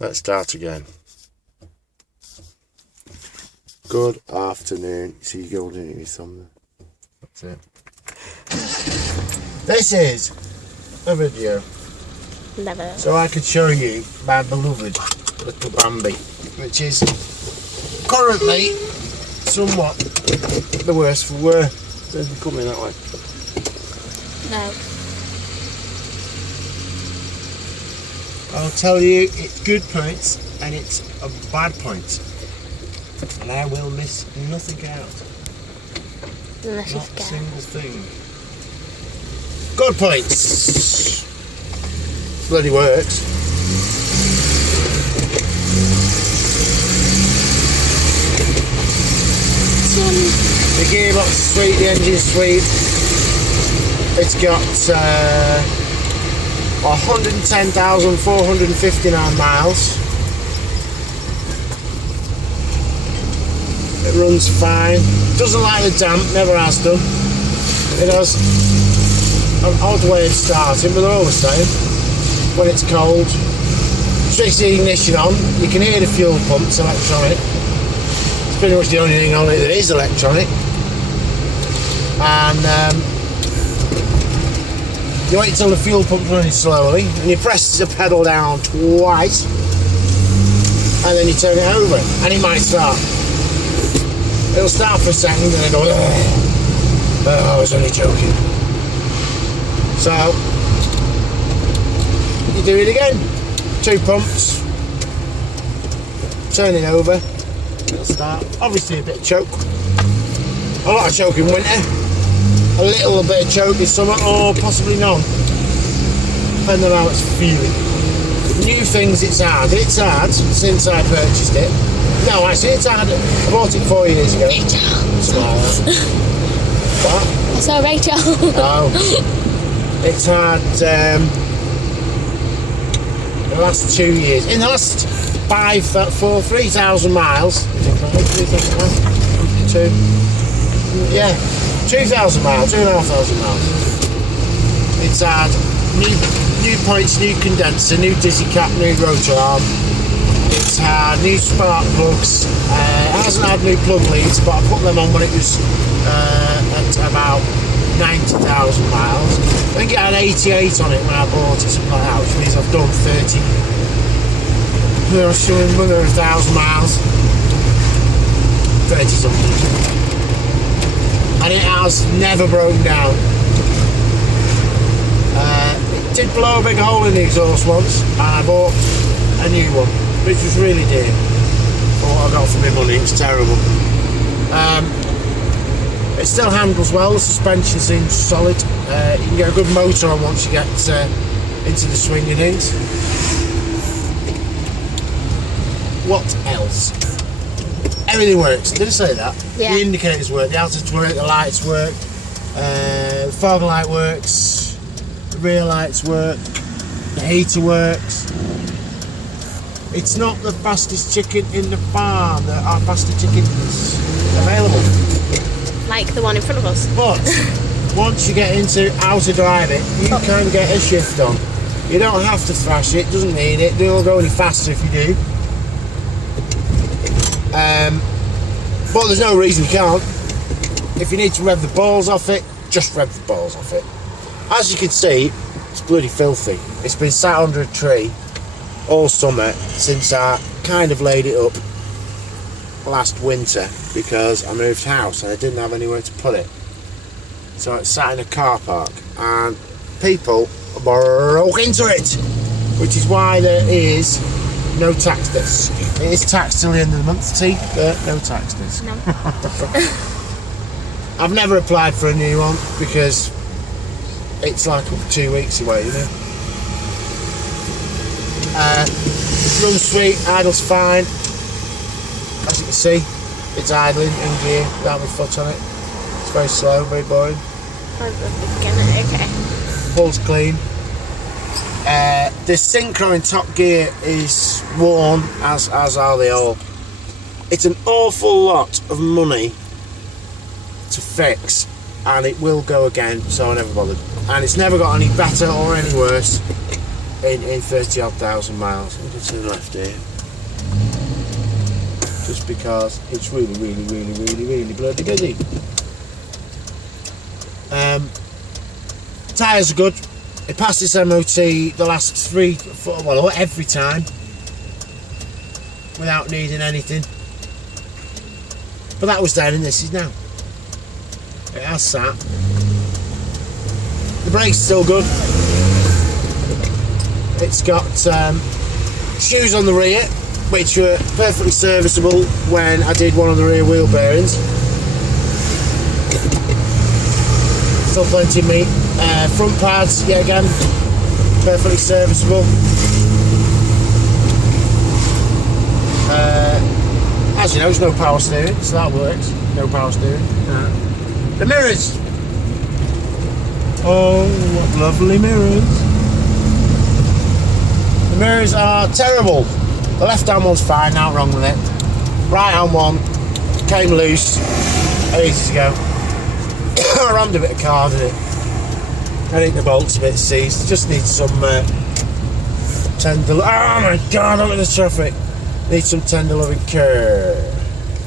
Let's start again. Good afternoon. See you golden in your thumb there. That's it. This is a video. Never. So I could show you my beloved little Bambi, which is currently somewhat the worse for wear. There's me coming that way. No. I'll tell you, it's good points and it's a bad point, and I will miss nothing out. Unless Not a you single thing. Good points. Bloody works. The gearbox is sweet, the engine's sweet. It's got 110,459 miles. It runs fine. Doesn't like the damp, never has done. It has an odd way of starting, but they're all the same. When it's cold, switch the ignition on. You can hear the fuel pump, it's electronic. It's pretty much the only thing on it that is electronic. And you wait till the fuel pump's running slowly, and you press the pedal down twice, and then you turn it over, and it might start. It'll start for a second, and then go, oh, I was only joking. So, you do it again. 2 pumps, turn it over, it'll start. Obviously a bit of choke. A lot of choke in winter. A little bit of choke in summer, or possibly none, depending on how it's feeling. New things, it's hard. It's hard since I purchased it. No, actually, it's hard. I bought it 4 years ago. Rachel. What? I saw Rachel. Oh. It's hard the last 2 years. In the last 3,000 miles. Is it 3,000 miles? 2. Yeah. 2,000 miles, 2,500 miles. It's had new points, new condenser, new dizzy cap, new rotor arm. It's had new spark plugs. It hasn't had new plug leads, but I put them on when it was at about 90,000 miles. I think it had 88 on it when I bought it, something like that, which means I've done 30. Under 1,000 miles. 30 something. And it has never broken down. It did blow a big hole in the exhaust once, and I bought a new one, which was really dear for what I got for my money. It was terrible. It still handles well, the suspension seems solid. You can get a good motor on once you get into the swing of things. What else? Everything works. Did I say that? Yeah. The indicators work, the altitudes work, the lights work, the fog light works, the rear lights work, the heater works. It's not the fastest chicken in the farm. There are faster chickens available. Like the one in front of us. But once you get into how to drive it, you can get a shift on. You don't have to thrash it, doesn't need it. It won't go any faster if you do. But there's no reason you can't. If you need to rev the balls off it, just rev the balls off it. As you can see, it's bloody filthy. It's been sat under a tree all summer since I kind of laid it up last winter because I moved house and I didn't have anywhere to put it. So it sat in a car park and people broke into it, which is why there is no tax this. It is taxed till the end of the month, T, but no tax this. No. I've never applied for a new one because it's like 2 weeks away, you know. Runs sweet, idles fine. As you can see, it's idling in gear without my foot on it. It's very slow, very boring. Okay. Pulls clean. The synchro in top gear is worn, as are they all. It's an awful lot of money to fix, and it will go again, so I never bothered. And it's never got any better or any worse. in 30 odd thousand miles. I'm going to the left here. Just because it's really bloody busy. Tyres are good. It passed its MOT the last 3, 4, well, every time without needing anything. But that was then and this is now. It has sat. The brake's still good. It's got shoes on the rear, which were perfectly serviceable when I did one of the rear wheel bearings. Still plenty of meat. Front pads, yet again, perfectly serviceable. As you know, there's no power steering, so that works. No power steering. The mirrors. Oh, what lovely mirrors. The mirrors are terrible. The left hand one's fine, not wrong with it. Right hand one came loose ages ago. I rammed a bit of card in it. I think the bolt's a bit seized. Just needs some tender. Oh my god, I'm in the traffic. Need some tender loving care.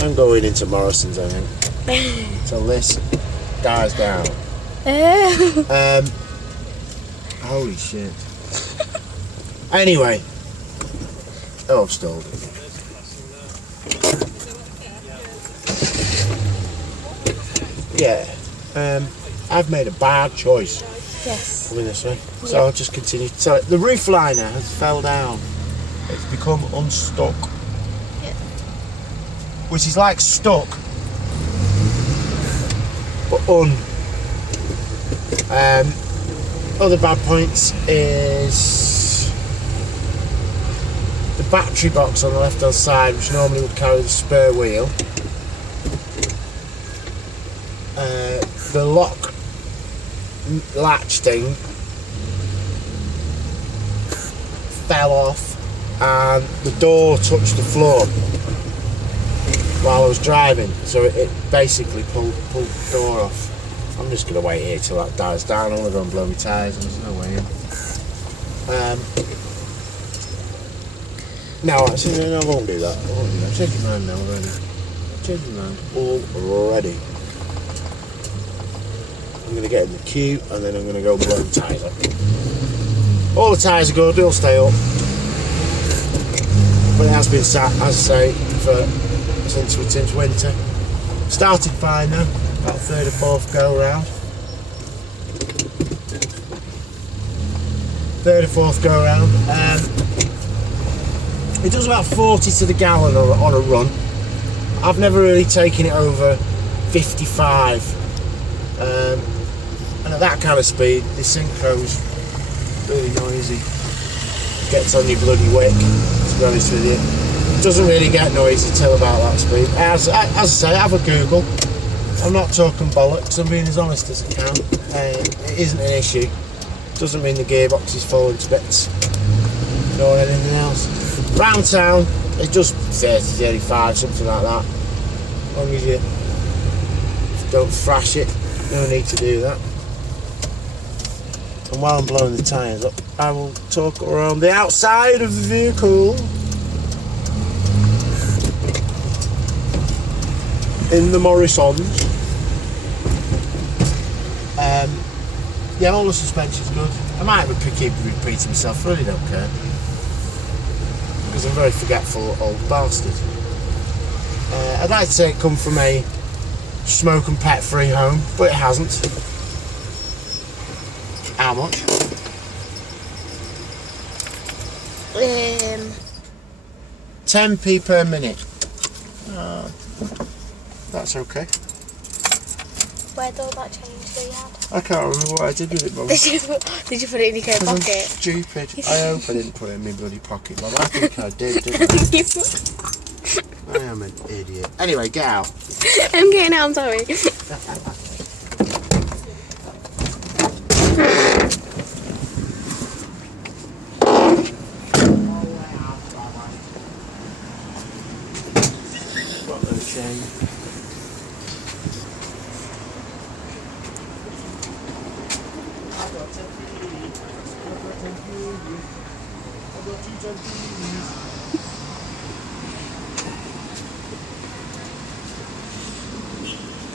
I'm going into Morrison's, I think. Till this dies down. Holy shit. Anyway. Oh, I've stalled it. Yeah. I've made a bad choice. Yes. Coming this way. So I'll just continue to tell it. The roof liner has fell down. It's become unstuck. Yeah. Which is like stuck. But other bad points is the battery box on the left hand side, which normally would carry the spare wheel. The lock latch thing fell off and the door touched the floor while I was driving, so it basically pulled the door off. I'm just going to wait here till that dies down. I'm going to go and blow my tyres and there's no way in. No, actually, no, I won't do that. I won't do that. I've changed my mind now already. I've changed my mind already. I'm going to get in the queue and then I'm going to go blow the tyres up. All the tyres are good, they'll stay up. But it has been sat, as I say, since winter. Started fine now, about third or fourth go round. Third or fourth go round. It does about 40 to the gallon on a run. I've never really taken it over 55. And at that kind of speed, the synchro's really noisy. Gets on your bloody wick, to be honest with you. It doesn't really get noisy till about that speed. As I say, have a Google. I'm not talking bollocks, I'm being as honest as I can. It isn't an issue. Doesn't mean the gearbox is falling to bits or anything else. Round town, it does 30, 35, something like that. As long as you don't thrash it, no need to do that. And while I'm blowing the tyres up, I will talk around the outside of the vehicle. In the Morrisons. Yeah, all the suspension's good. I might keep repeating myself, I really don't care. Because I'm a very forgetful old bastard. I'd like to say it come from a smoke and pet free home, but it hasn't. How much? 10p per minute. That's okay. Where'd all that change go you had? I can't remember what I did with it, Mum. Did you put it in your coat I'm pocket? stupid. I hope I didn't put it in my bloody pocket, Mum. I think I did, didn't I? I am an idiot. Anyway, get out. I'm getting out, I'm sorry.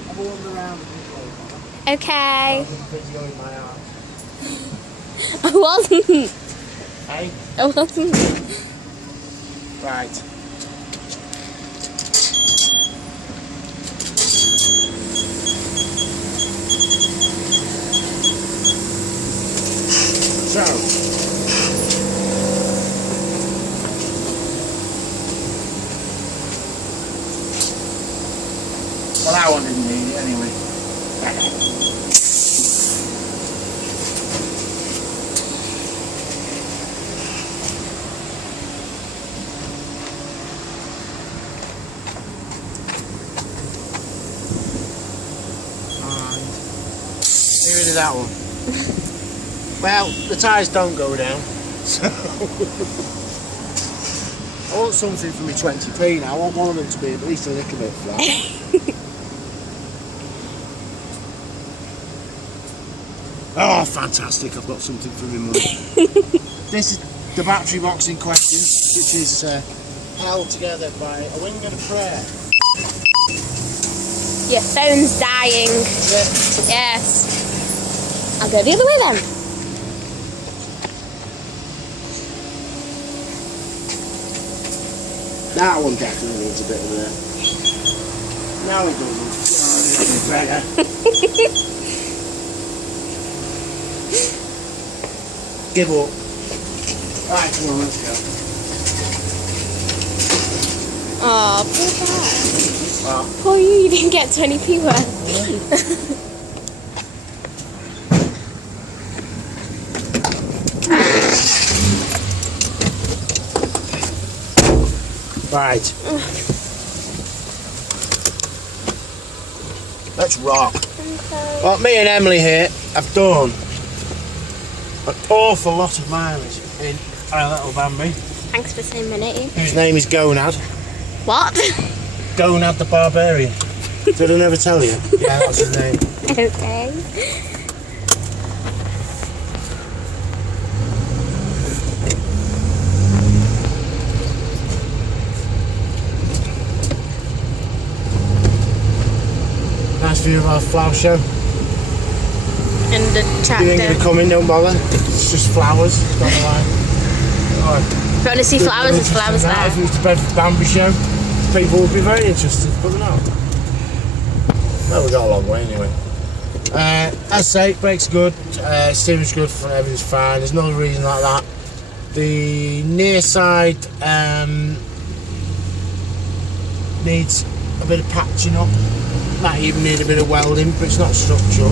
Have a wander around this way, Okay. video in my arms. I wasn't. Hey? I wasn't. Right. So. Well, that one didn't need it anyway. Get rid of that one. Well, the tyres don't go down, so I want something for me 20p now. I want one of them to be at least a little bit flat. Oh, fantastic! I've got something for me money. This is the battery box in question, which is held together by a wing and a prayer. Your phone's dying. Yeah. Yes. I'll go the other way then. That one definitely needs a bit of a... No, it doesn't. Oh, it's better. Give up. Right, come on, let's go. Oh, poor guy. Well, Poor you didn't get 20p worth. right. Let's rock. Okay. Well, me and Emily here have done an awful lot of mileage in our little Bambi, Thanks for saying my name. whose name is Gonad. What? Gonad the Barbarian. Did I never tell you? Yeah, that's his name. Okay. Nice view of our flower show. And the If you ain't gonna tractor. come in, don't bother. It's just flowers. Don't lie. Alright. If you want to see flowers, there's flowers Now, if it there. was the Bedford Bambi show, people would be very interested, but they're not. Well, we got a long way anyway. As I say, brakes good, steering's good, everything's fine. There's no reason like that. The near side needs a bit of patching up. Might even need a bit of welding, but it's not structural.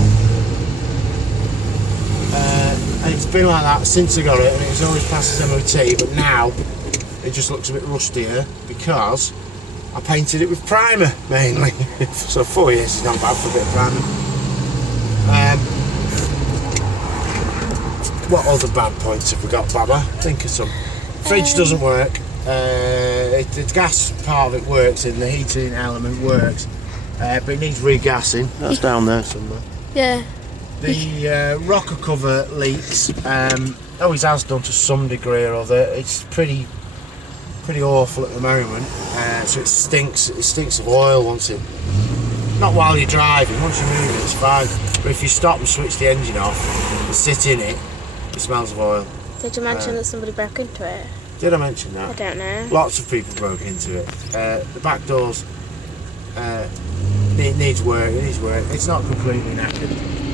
And it's been like that since I got it, and it was always passed as MOT, but now it just looks a bit rustier because I painted it with primer mainly. So 4 years is not bad for a bit of primer. What other bad points have we got, Baba? Think of some. Fridge doesn't work. The gas part of it works and the heating element works, but it needs regassing. That's down there somewhere. Yeah. The rocker cover leaks. Always has done to some degree or other. It's pretty awful at the moment. So it stinks. It stinks of oil once it. Not while you're driving. Once you move it, it's fine. But if you stop and switch the engine off and sit in it, it smells of oil. Did you mention that somebody broke into it? Did I mention I that? don't know. Lots of people broke into it. The back doors it needs work. It needs work. It's not completely knackered.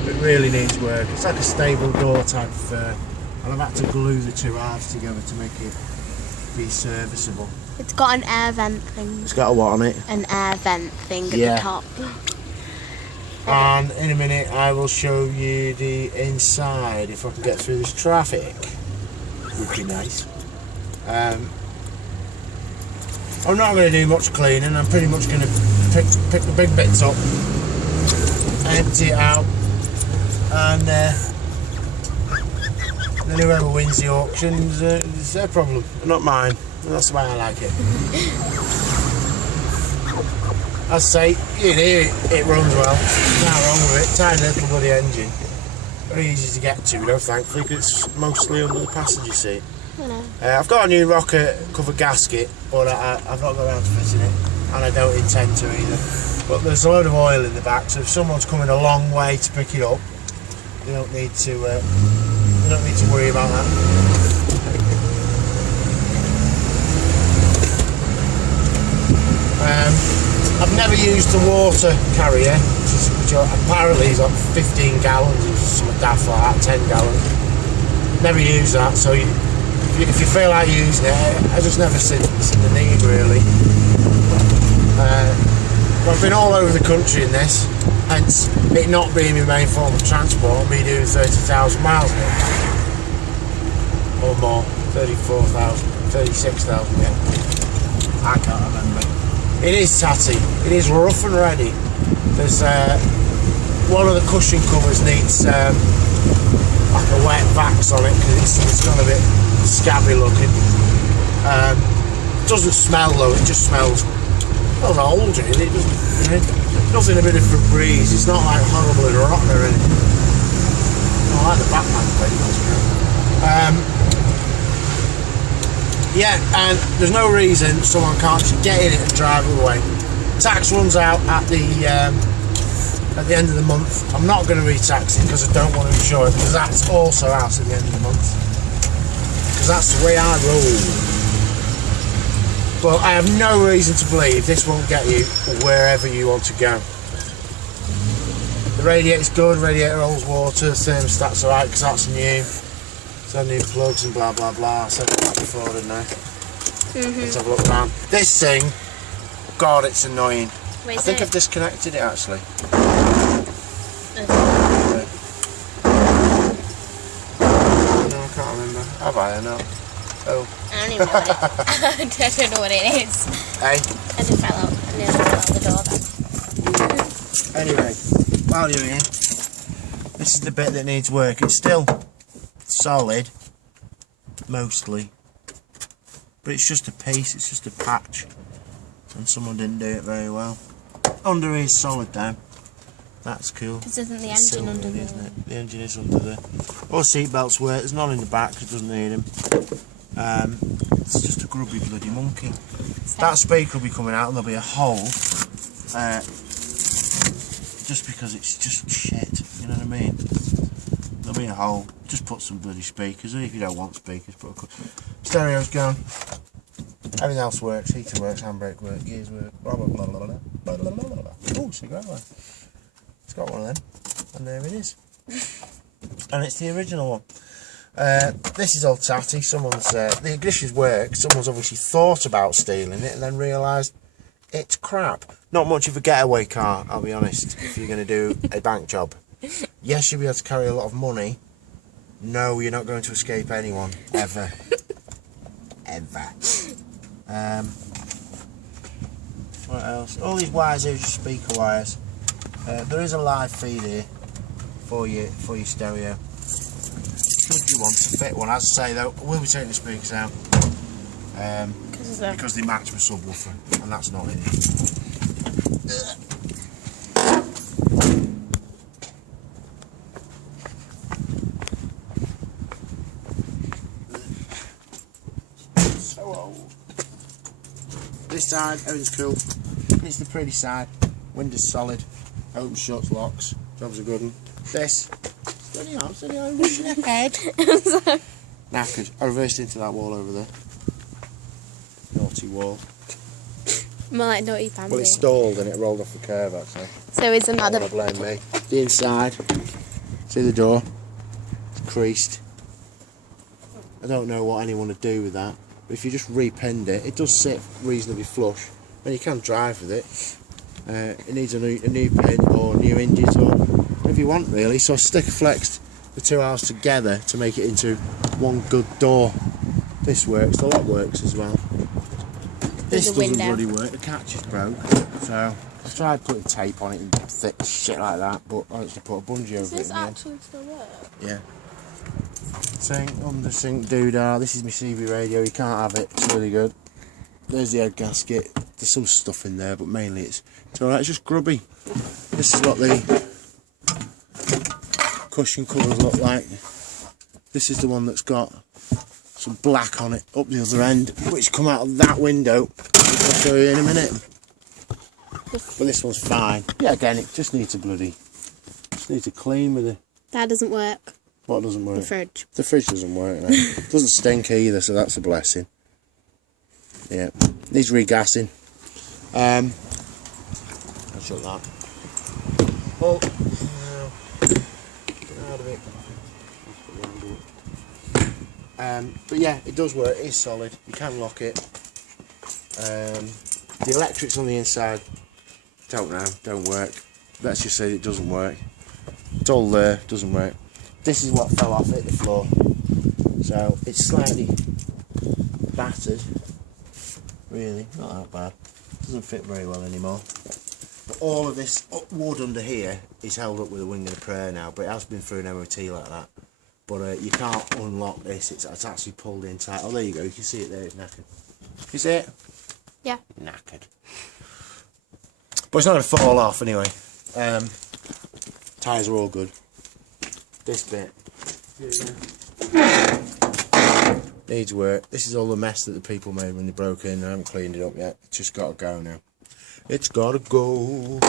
It really needs work. It's like a stable door type of and I've had to glue the two halves together to make it be serviceable. It's got an air vent thing. It's got a what on it? An air vent thing at Yeah. the top. And in a minute I will show you the inside if I can get through this traffic. Would be nice. I'm not going to do much cleaning. I'm pretty much going to pick the big bits up, empty it out, and then whoever wins the auction is their problem, not mine. That's the way I like it. I say, you hear it runs well. Nothing wrong with it. Tiny little bloody engine. Very easy to get to, though, thankfully, because it's mostly under the passenger seat. I know. I've got a new rocker cover gasket, but I've not got around to fitting it, and I don't intend to either. But there's a load of oil in the back, so if someone's coming a long way to pick it up, they don't need to worry about that. I've never used the water carrier, which apparently is like 15 gallons or something daft like that, 10 gallons. Never used that, so if you feel like using it, I just never seen the need really. I've been all over the country in this, hence it not being my main form of transport, me doing 30,000 miles or more, 34,000, 36,000, yeah. I can't remember. It is tatty, it is rough and ready. There's one of the cushion covers needs like a wet vax on it because it's gone a bit scabby looking. It doesn't smell though, it just smells old really. It doesn't, nothing a bit of Febreze. It's not like horrible and rotten or anything. I like the Batman thing, that's good. Yeah, and there's no reason someone can't just get in it and drive it away. Tax runs out at the end of the month. I'm not going to re-tax it because I don't want to insure it, because that's also out at the end of the month. Because that's the way I roll. But I have no reason to believe this won't get you wherever you want to go. The radiator's good, radiator holds water, thermostat's alright because that's new. So new plugs and blah blah blah. I said that before, didn't I? Let's have a look round. This thing, God, it's annoying. I think I've disconnected it actually. No, I can't remember. Have I or not? Oh. I don't even know what it is. I don't know what it is. Hey? I just fell out. I nearly fell out the door then. Anyway, while you're here, this is the bit that needs work. It's still solid, mostly, but it's just a piece, it's just a patch, and someone didn't do it very well. Under is solid down. That's cool. This isn't the engine under really, there. isn't it? The engine is under there. All seat belts work. There's none in the back because it doesn't need them. It's just a grubby bloody monkey. That speaker will be coming out and there'll be a hole. Just because it's just shit. You know what I mean? There'll be a hole. Just put some bloody speakers. And if you don't want speakers, put a stereo's gone. Everything else works. Heater works. Handbrake works. Gears work. Blah blah blah blah blah blah blah blah. Oh, cigarette light. It's got one of them, and there it is. And it's the original one. This is all tatty. Someone's the ignition's work. Someone's obviously thought about stealing it and then realised it's crap. Not much of a getaway car, I'll be honest. If you're going to do a bank job, yes, you'll be able to carry a lot of money. No, you're not going to escape anyone ever, ever. What else? All these wires here are just speaker wires. There is a live feed here for your stereo. Should you want to fit one, as I say though, we'll be taking the speakers out because they match my subwoofer, and that's not in it. So old. This side, everything's cool. It's the pretty side. Window's solid. Open, shuts, locks. Job's a good one. This. Steady on, rushing ahead. Knackered. I reversed into that wall over there. Naughty wall. More like Naughty Bambi. Well, it stalled and it rolled off the curve actually. So it's another. Don't blame me. The inside. See the door? It's creased. I don't know what anyone would do with that. But if you just repinned it, it does sit reasonably flush. And you can drive with it. It needs a new pin or new hinges or whatever you want really. So I stick flexed the two halves together to make it into one good door. This works, the lock works as well. This doesn't bloody work, the catch is broke. So I've tried putting tape on it and thick shit like that, but I actually put a bungee over it in the end. Does this actually still work? Yeah. Sink, under sink doodah. This is my CB radio, you can't have it, it's really good. There's the head gasket. There's some stuff in there, but mainly it's alright, it's just grubby. This is what the cushion covers look like. This is the one that's got some black on it up the other end, which come out of that window, which I'll show you in a minute. But this one's fine. Yeah, again, it just needs to clean with it. That doesn't work. What doesn't work? The fridge. The fridge doesn't work now. It doesn't stink either, so that's a blessing. Yeah, needs regassing. I'll shut that. Oh, no. Get out of it. But yeah, it does work. It is solid. You can lock it. The electrics on the inside, don't work. Let's just say it doesn't work. It's all there, doesn't work. This is what fell off, hit the floor. So it's slightly battered. Really, not that bad. Doesn't fit very well anymore. But all of this wood under here is held up with a wing and a prayer now, but it has been through an MOT like that. But you can't unlock this, it's actually pulled in tight. Oh, there you go, you can see it there, it's knackered. You see it? Yeah. Knackered. But it's not going to fall off anyway. Tyres are all good. This bit needs work. This is all the mess that the people made when they broke in. I haven't cleaned it up yet. It's just got to go now. It's got to go.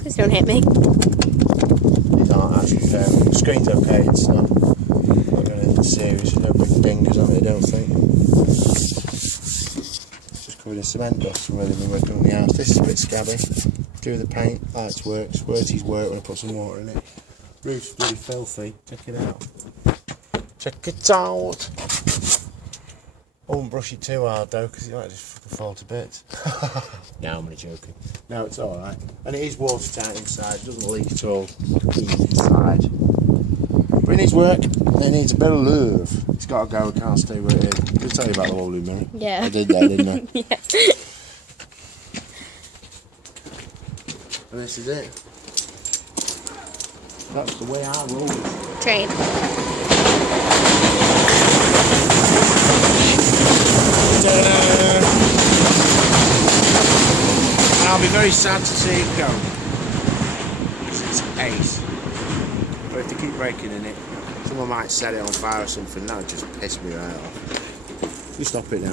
Please don't hit me. These aren't actually fair. The screen's okay. It's not going anything serious. There's no big dingers on it, I don't think. Covered in cement dust from where they've been working on the house. This is a bit scabby. Do the paint, lights work, squirties work when I put some water in it. Roof's really filthy. Check it out. Check it out. I won't brush it too hard though, because it might just fucking fall to bits. No, I'm only joking. No, it's alright. And it is watertight inside, it doesn't leak at all. Inside. But it needs work. It needs a bit of love. It's got to go, it can't stay where it is. Did I tell you about the wall mirror? Yeah. I did that, didn't I? Yeah. And this is it. That's the way I roll. Train. And I'll be very sad to see it go. Because it's ace. But if they keep breaking in it, someone might set it on fire or something, that would just piss me right off. You stop it now.